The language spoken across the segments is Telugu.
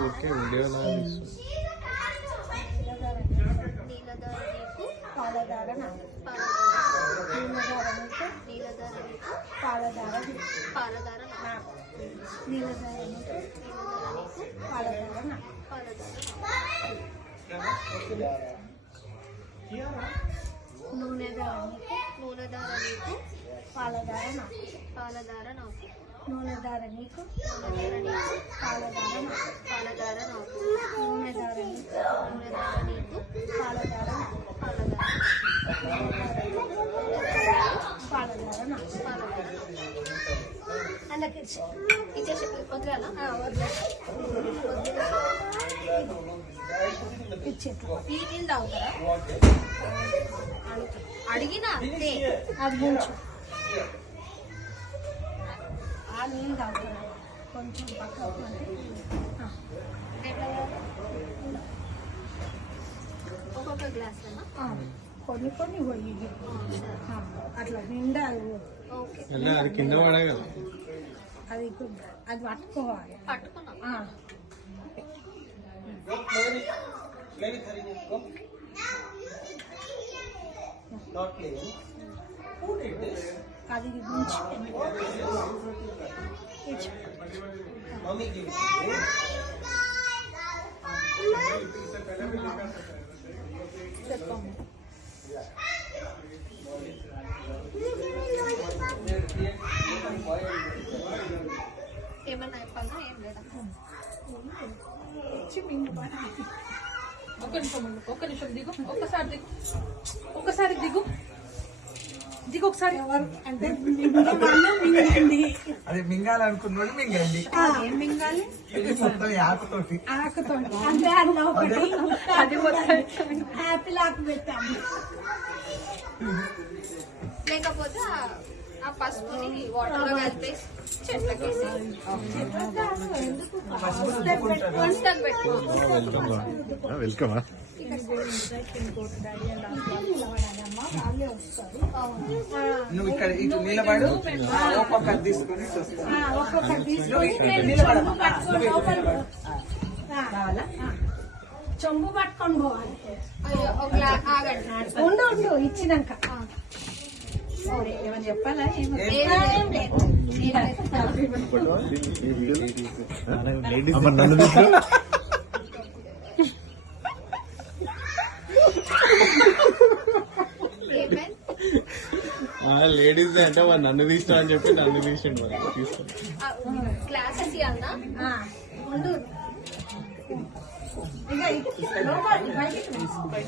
ఓకే వీడియో పాలధార నూనె దార నీకు పాలధార నాకు నూనె దార నీకు పాలధార నాకు నూనె దార నీకు పాలధార అందుకే ఇచ్చేసి వదిలేనా ఇచ్చేట్టు ఈ నీళ్ళు తాగుతారా అడిగినా అంతే అది ముంచు ఆ నీళ్ళు తాగుతారా కొంచెం పక్కకు ఒక్కొక్క గ్లాస్ కొన్ని కొన్ని పోయి అట్లా నిండా అది కింద పడే కదా అది అది పట్టుకోవాలి అది చెప్పమ్మా ఏమన్నా చెప్పాలా ఏం లేదా ఒక్క నిమిషం దిగు ఒక్కసారి దిగు ఒకసారి అంటే అది మింగాలనుకున్నాడు మింగండి ఏం మింగాలి మొత్తం ఆకుతోటి అంటే అందులో ఒకటి యాపిల్ ఆకు పెట్టాము లేకపోతే ఆ పసుపుని వాటర్ లో కలిపి చెట్లకేసి వెల్కమా నువ్వు ఇక్కడ ఇటు నిలబడు ఒక్కొక్కటి తీసుకుని ఒక్కొక్కటి తీసుకొని చెంబు పట్టుకొని పోవాలి ఉండు ఇచ్చినాక ఏమని చెప్పాలా లేడీస్ అంటే మరి నన్ను తీస్తా అని చెప్పి నన్ను తీసిండు తీసుకుని క్లాసెస్ ఇవ్వాలనా ఉండు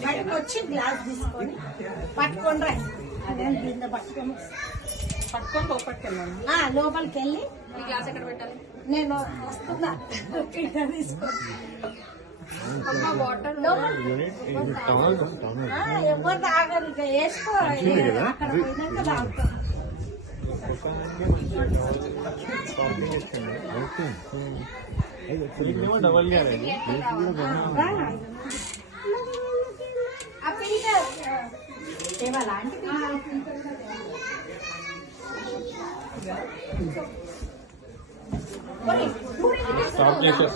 బయటకు వచ్చి గ్లాస్ తీసుకొని పట్టుకొని రా అదే కింద పట్టుకొని లోపలికి వెళ్ళి ఈ గ్లాస్ ఎక్కడ పెట్టాలి నేను వస్తున్నా తీసుకొని వాటర్ ఎవరు తాగరు ఇక వేసుకో అక్కడ పోయినాక తాగుతాం డబల్ గా ఆ పింక్ ఏమలాంటిది స్టాప్ చేసే